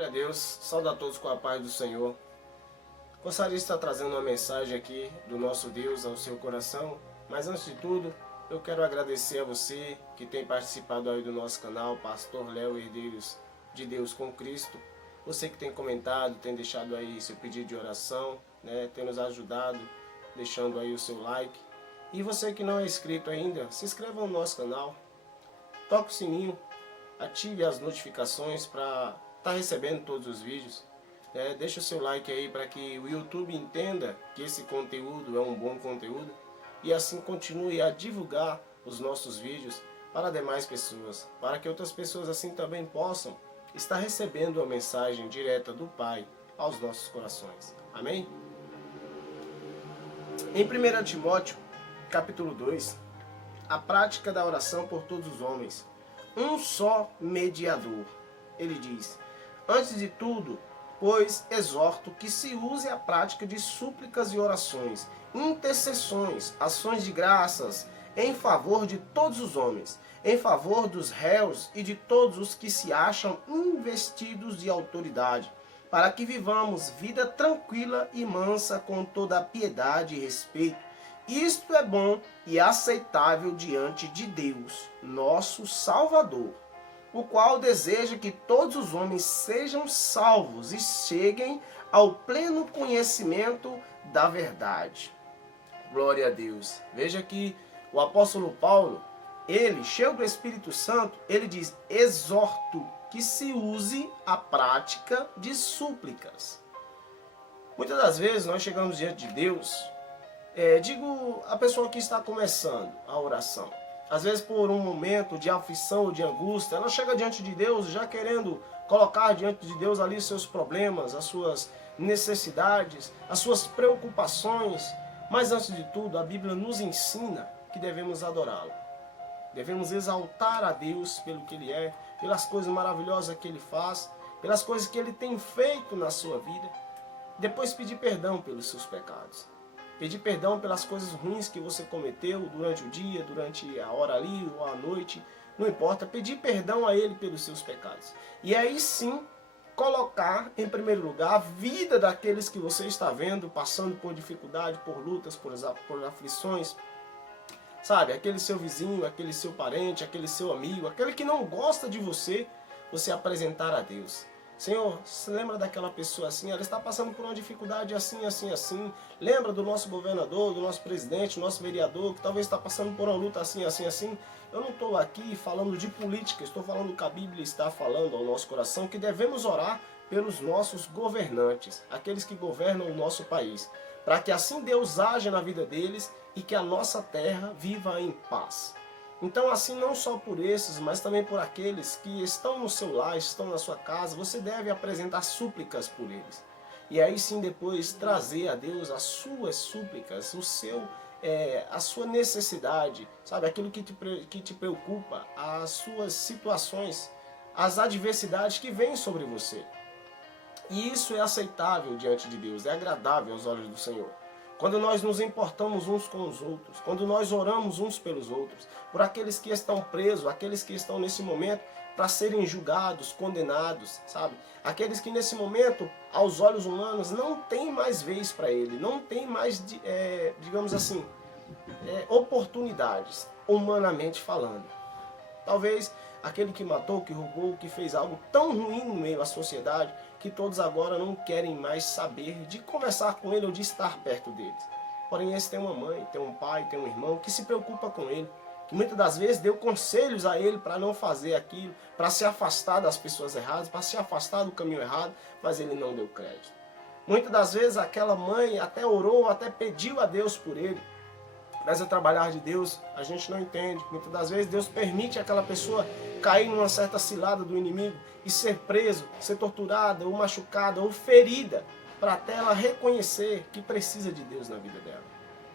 Glória a Deus, saúde a todos com a paz do Senhor. Gostaria de estar trazendo uma mensagem aqui do nosso Deus ao seu coração, mas antes de tudo, eu quero agradecer a você que tem participado aí do nosso canal, Pastor Léo Herdeiros de Deus com Cristo. Você que tem comentado, tem deixado aí seu pedido de oração, tem nos ajudado, deixando aí o seu like. E você que não é inscrito ainda, se inscreva no nosso canal, toque o sininho, ative as notificações para estar recebendo todos os vídeos. Deixa o seu like aí para que o YouTube entenda que esse conteúdo é um bom conteúdo e assim continue a divulgar os nossos vídeos para demais pessoas, para que outras pessoas assim também possam estar recebendo a mensagem direta do Pai aos nossos corações. Amém? Em 1 Timóteo, capítulo 2, a prática da oração por todos os homens, um só mediador. Ele diz: antes de tudo, pois exorto que se use a prática de súplicas e orações, intercessões, ações de graças, em favor de todos os homens, em favor dos réus e de todos os que se acham investidos de autoridade, para que vivamos vida tranquila e mansa com toda a piedade e respeito. Isto é bom e aceitável diante de Deus, nosso Salvador, o qual deseja que todos os homens sejam salvos e cheguem ao pleno conhecimento da verdade. Glória a Deus. Veja que o apóstolo Paulo, ele, cheio do Espírito Santo, ele diz: exorto que se use a prática de súplicas. Muitas das vezes nós chegamos diante de Deus, digo a pessoa que está começando a oração, às vezes por um momento de aflição ou de angústia, ela chega diante de Deus já querendo colocar diante de Deus ali seus problemas, as suas necessidades, as suas preocupações. Mas antes de tudo, a Bíblia nos ensina que devemos adorá-lo. Devemos exaltar a Deus pelo que Ele é, pelas coisas maravilhosas que Ele faz, pelas coisas que Ele tem feito na sua vida. Depois pedir perdão pelos seus pecados. Pedir perdão pelas coisas ruins que você cometeu durante o dia, durante a hora ali ou a noite, não importa. Pedir perdão a Ele pelos seus pecados. E aí sim, colocar em primeiro lugar a vida daqueles que você está vendo, passando por dificuldade, por lutas, por aflições. Sabe, aquele seu vizinho, aquele seu parente, aquele seu amigo, aquele que não gosta de você, você apresentar a Deus. Senhor, você lembra daquela pessoa assim? Ela está passando por uma dificuldade assim, assim, assim. Lembra do nosso governador, do nosso presidente, do nosso vereador, que talvez está passando por uma luta assim, assim, assim. Eu não estou aqui falando de política, estou falando que a Bíblia está falando ao nosso coração, que devemos orar pelos nossos governantes, aqueles que governam o nosso país, para que assim Deus haja na vida deles e que a nossa terra viva em paz. Então assim, não só por esses, mas também por aqueles que estão no seu lar, estão na sua casa, você deve apresentar súplicas por eles. E aí sim depois trazer a Deus as suas súplicas, a sua necessidade, sabe? Aquilo que te preocupa, as suas situações, as adversidades que vêm sobre você. E isso é aceitável diante de Deus, é agradável aos olhos do Senhor. Quando nós nos importamos uns com os outros, quando nós oramos uns pelos outros, por aqueles que estão presos, aqueles que estão nesse momento para serem julgados, condenados, sabe? Aqueles que nesse momento, aos olhos humanos, não tem mais vez para ele, não tem mais, digamos assim, oportunidades, humanamente falando. Talvez aquele que matou, que roubou, que fez algo tão ruim no meio da sociedade, que todos agora não querem mais saber de conversar com ele ou de estar perto deles. Porém, esse tem uma mãe, tem um pai, tem um irmão que se preocupa com ele, que muitas das vezes deu conselhos a ele para não fazer aquilo, para se afastar das pessoas erradas, para se afastar do caminho errado, mas ele não deu crédito. Muitas das vezes aquela mãe até orou, até pediu a Deus por ele, mas o trabalhar de Deus a gente não entende. Muitas das vezes Deus permite aquela pessoa cair numa certa cilada do inimigo e ser preso, ser torturada, ou machucada, ou ferida, para até ela reconhecer que precisa de Deus na vida dela.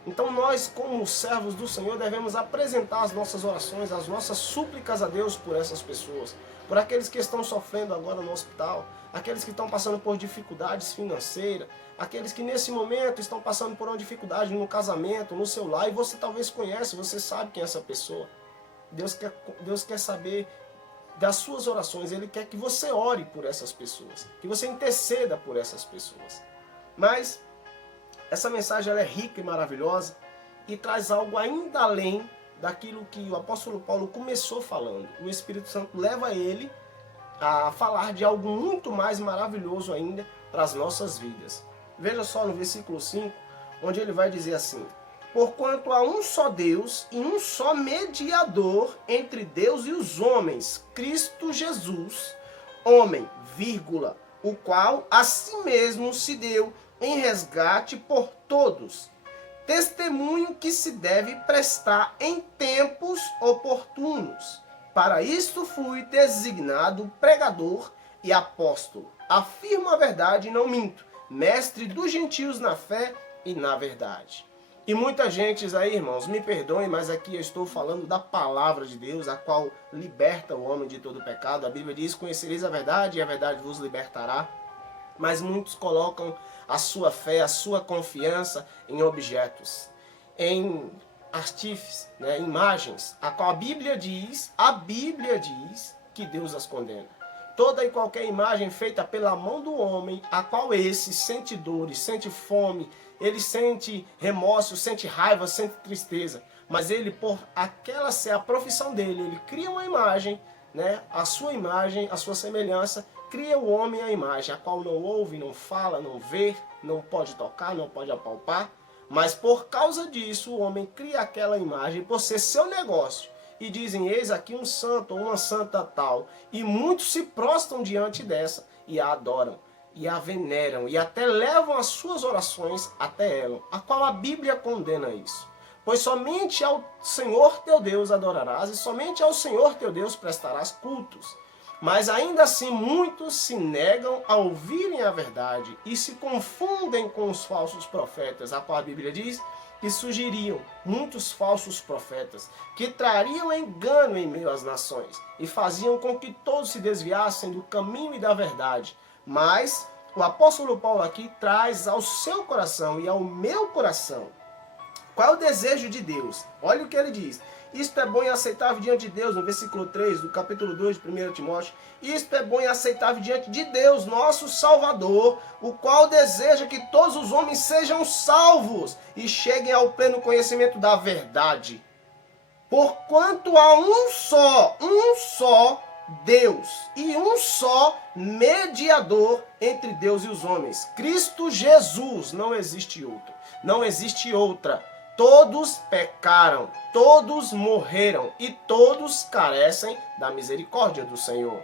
Então nós, como servos do Senhor, devemos apresentar as nossas orações, as nossas súplicas a Deus por essas pessoas, por aqueles que estão sofrendo agora no hospital, aqueles que estão passando por dificuldades financeiras, aqueles que nesse momento estão passando por uma dificuldade no casamento, no seu lar, e você talvez conhece, você sabe quem é essa pessoa. Deus quer saber das suas orações, Ele quer que você ore por essas pessoas, que você interceda por essas pessoas. Mas essa mensagem ela é rica e maravilhosa e traz algo ainda além daquilo que o apóstolo Paulo começou falando. O Espírito Santo leva ele a falar de algo muito mais maravilhoso ainda para as nossas vidas. Veja só no versículo 5, onde ele vai dizer assim: porquanto há um só Deus e um só mediador entre Deus e os homens, Cristo Jesus, homem, vírgula, o qual a si mesmo se deu em resgate por todos. Testemunho que se deve prestar em tempos oportunos. Para isto fui designado pregador e apóstolo. Afirmo a verdade e não minto, mestre dos gentios na fé e na verdade. E muita gente aí, irmãos, me perdoem, mas aqui eu estou falando da palavra de Deus, a qual liberta o homem de todo pecado. A Bíblia diz: conhecereis a verdade e a verdade vos libertará. Mas muitos colocam a sua fé, a sua confiança em objetos, em artífices, né, imagens, a qual a Bíblia diz que Deus as condena. Toda e qualquer imagem feita pela mão do homem, a qual esse sente dores, sente fome, ele sente remorso, sente raiva, sente tristeza, mas ele, por aquela ser a profissão dele, ele cria uma imagem, né, a sua semelhança, cria o homem a imagem, a qual não ouve, não fala, não vê, não pode tocar, não pode apalpar, mas por causa disso o homem cria aquela imagem por ser seu negócio. E dizem: eis aqui um santo ou uma santa tal. E muitos se prostram diante dessa e a adoram, e a veneram, e até levam as suas orações até ela, a qual a Bíblia condena isso. Pois somente ao Senhor teu Deus adorarás, e somente ao Senhor teu Deus prestarás cultos. Mas ainda assim muitos se negam a ouvirem a verdade e se confundem com os falsos profetas, a qual a Bíblia diz que surgiriam muitos falsos profetas, que trariam engano em meio às nações e faziam com que todos se desviassem do caminho e da verdade. Mas o apóstolo Paulo aqui traz ao seu coração e ao meu coração qual é o desejo de Deus. Olha o que ele diz: isto é bom e aceitável diante de Deus, no versículo 3 do capítulo 2 de 1 Timóteo. Isto é bom e aceitável diante de Deus, nosso Salvador, o qual deseja que todos os homens sejam salvos e cheguem ao pleno conhecimento da verdade. Porquanto há um só Deus e um só mediador entre Deus e os homens, Cristo Jesus. Não existe outro, não existe outra. Todos pecaram, todos morreram e todos carecem da misericórdia do Senhor.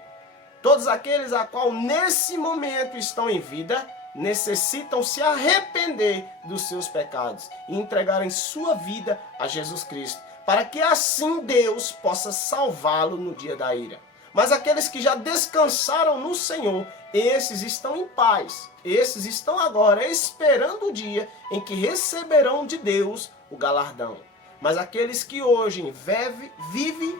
Todos aqueles a qual nesse momento estão em vida necessitam se arrepender dos seus pecados e entregarem sua vida a Jesus Cristo, para que assim Deus possa salvá-lo no dia da ira. Mas aqueles que já descansaram no Senhor, esses estão em paz. Esses estão agora esperando o dia em que receberão de Deus o galardão. Mas aqueles que hoje vive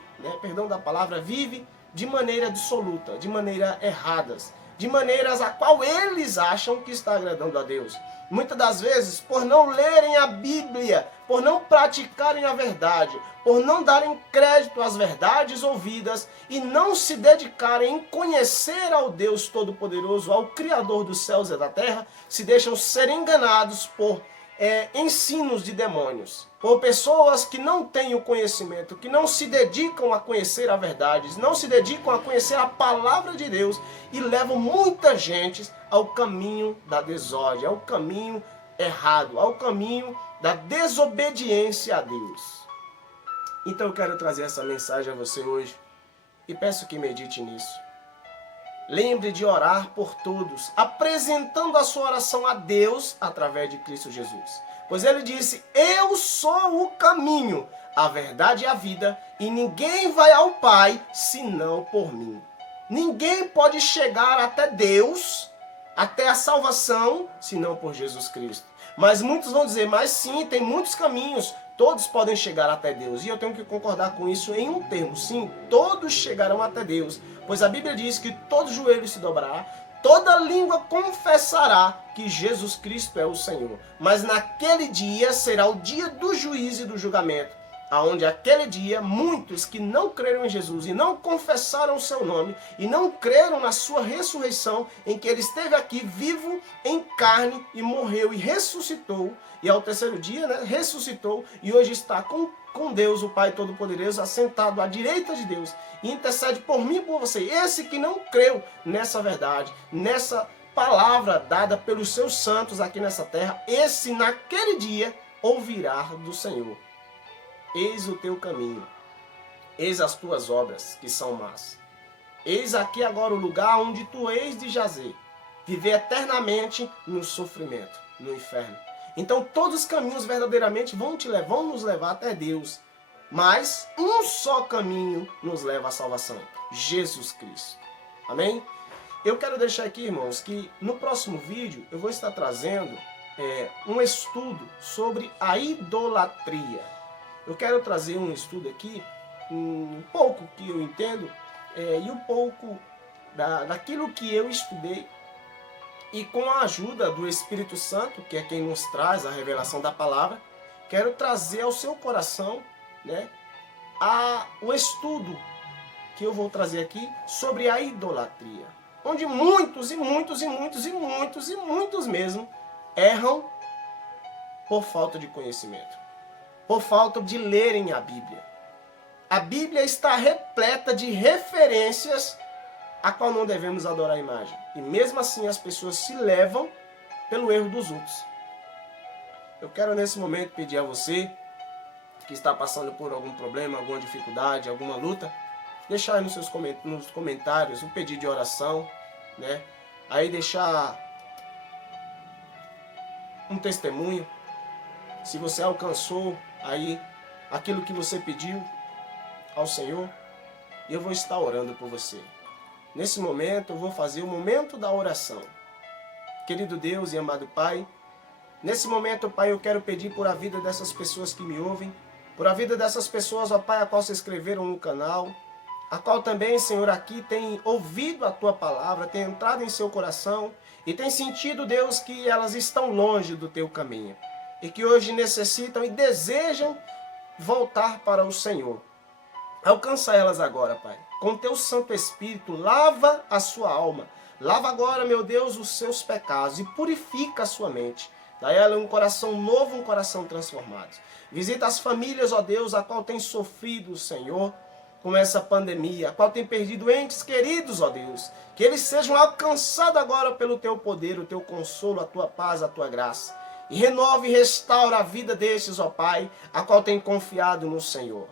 de maneira dissoluta, de maneira erradas, de maneiras a qual eles acham que está agradando a Deus. Muitas das vezes, por não lerem a Bíblia, por não praticarem a verdade, por não darem crédito às verdades ouvidas e não se dedicarem em conhecer ao Deus Todo-Poderoso, ao Criador dos céus e da terra, se deixam ser enganados por ensinos de demônios, por pessoas que não têm o conhecimento, que não se dedicam a conhecer a verdade, não se dedicam a conhecer a palavra de Deus e levam muita gente ao caminho da desordem, ao caminho errado, ao caminho da desobediência a Deus. Então eu quero trazer essa mensagem a você hoje e peço que medite nisso. Lembre de orar por todos, apresentando a sua oração a Deus através de Cristo Jesus. Pois ele disse: eu sou o caminho, a verdade e a vida, e ninguém vai ao Pai senão por mim. Ninguém pode chegar até Deus, até a salvação, senão por Jesus Cristo. Mas muitos vão dizer: mas sim, tem muitos caminhos, todos podem chegar até Deus. E eu tenho que concordar com isso em um termo: sim, todos chegarão até Deus. Pois a Bíblia diz que todo joelho se dobrará, toda língua confessará que Jesus Cristo é o Senhor. Mas naquele dia será o dia do juízo e do julgamento. aonde aquele dia muitos que não creram em Jesus e não confessaram o seu nome e não creram na sua ressurreição, em que ele esteve aqui vivo em carne e morreu e ressuscitou, e ao terceiro dia, né, ressuscitou e hoje está com Deus, o Pai Todo-Poderoso, assentado à direita de Deus, e intercede por mim e por você. Esse que não creu nessa verdade, nessa palavra dada pelos seus santos aqui nessa terra, esse naquele dia ouvirá do Senhor: eis o teu caminho, eis as tuas obras que são más. Eis aqui agora o lugar onde tu hei de jazer, viver eternamente no sofrimento, no inferno. Então todos os caminhos verdadeiramente vão nos levar até Deus. Mas um só caminho nos leva à salvação: Jesus Cristo. Amém? Eu quero deixar aqui, irmãos, que no próximo vídeo eu vou estar trazendo um estudo sobre a idolatria. Eu quero trazer um estudo aqui, um pouco que eu entendo, e um pouco daquilo que eu estudei, e com a ajuda do Espírito Santo, que é quem nos traz a revelação da palavra, quero trazer ao seu coração, né, o estudo que eu vou trazer aqui sobre a idolatria, onde muitos mesmo erram por falta de conhecimento, por falta de lerem a Bíblia. A Bíblia está repleta de referências a qual não devemos adorar a imagem. E mesmo assim as pessoas se levam pelo erro dos outros. Eu quero nesse momento pedir a você que está passando por algum problema, alguma dificuldade, alguma luta, deixar aí nos comentários um pedido de oração, né? Aí deixar um testemunho, se você alcançou aí aquilo que você pediu ao Senhor, e eu vou estar orando por você. Nesse momento eu vou fazer o momento da oração. Querido Deus e amado Pai, nesse momento, Pai, eu quero pedir por a vida dessas pessoas que me ouvem, por a vida dessas pessoas, ó Pai, a qual se inscreveram no canal, a qual também, Senhor, aqui tem ouvido a Tua palavra, tem entrado em seu coração e tem sentido, Deus, que elas estão longe do Teu caminho e que hoje necessitam e desejam voltar para o Senhor. Alcança elas agora, Pai. Com Teu Santo Espírito, lava a sua alma. Lava agora, meu Deus, os seus pecados e purifica a sua mente. Dá a ela um coração novo, um coração transformado. Visita as famílias, ó Deus, a qual tem sofrido, Senhor, com essa pandemia, a qual tem perdido entes queridos, ó Deus. Que eles sejam alcançados agora pelo Teu poder, o Teu consolo, a Tua paz, a Tua graça. E renove e restaura a vida destes, ó Pai, a qual tem confiado no Senhor.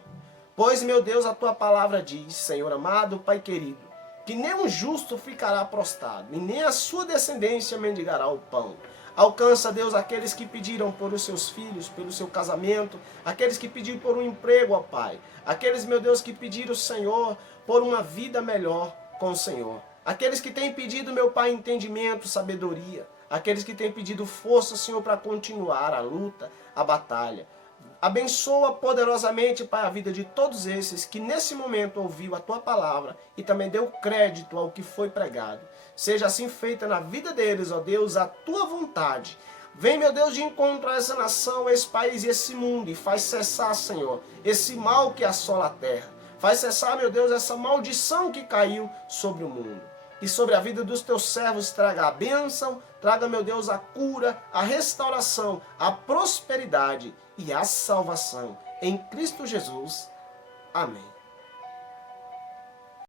Pois, meu Deus, a Tua palavra diz, Senhor amado, Pai querido, que nem um justo ficará prostrado, e nem a sua descendência mendigará o pão. Alcança, Deus, aqueles que pediram por os seus filhos, pelo seu casamento, aqueles que pediram por um emprego, ó Pai. Aqueles, meu Deus, que pediram, Senhor, por uma vida melhor com o Senhor. Aqueles que têm pedido, meu Pai, entendimento, sabedoria. Aqueles que têm pedido força, Senhor, para continuar a luta, a batalha. Abençoa poderosamente, Pai, a vida de todos esses que nesse momento ouviu a Tua palavra e também deu crédito ao que foi pregado. Seja assim feita na vida deles, ó Deus, a Tua vontade. Vem, meu Deus, de encontro a essa nação, esse país e esse mundo e faz cessar, Senhor, esse mal que assola a terra. Faz cessar, meu Deus, essa maldição que caiu sobre o mundo. E sobre a vida dos Teus servos traga a bênção, traga, meu Deus, a cura, a restauração, a prosperidade e a salvação. Em Cristo Jesus. Amém.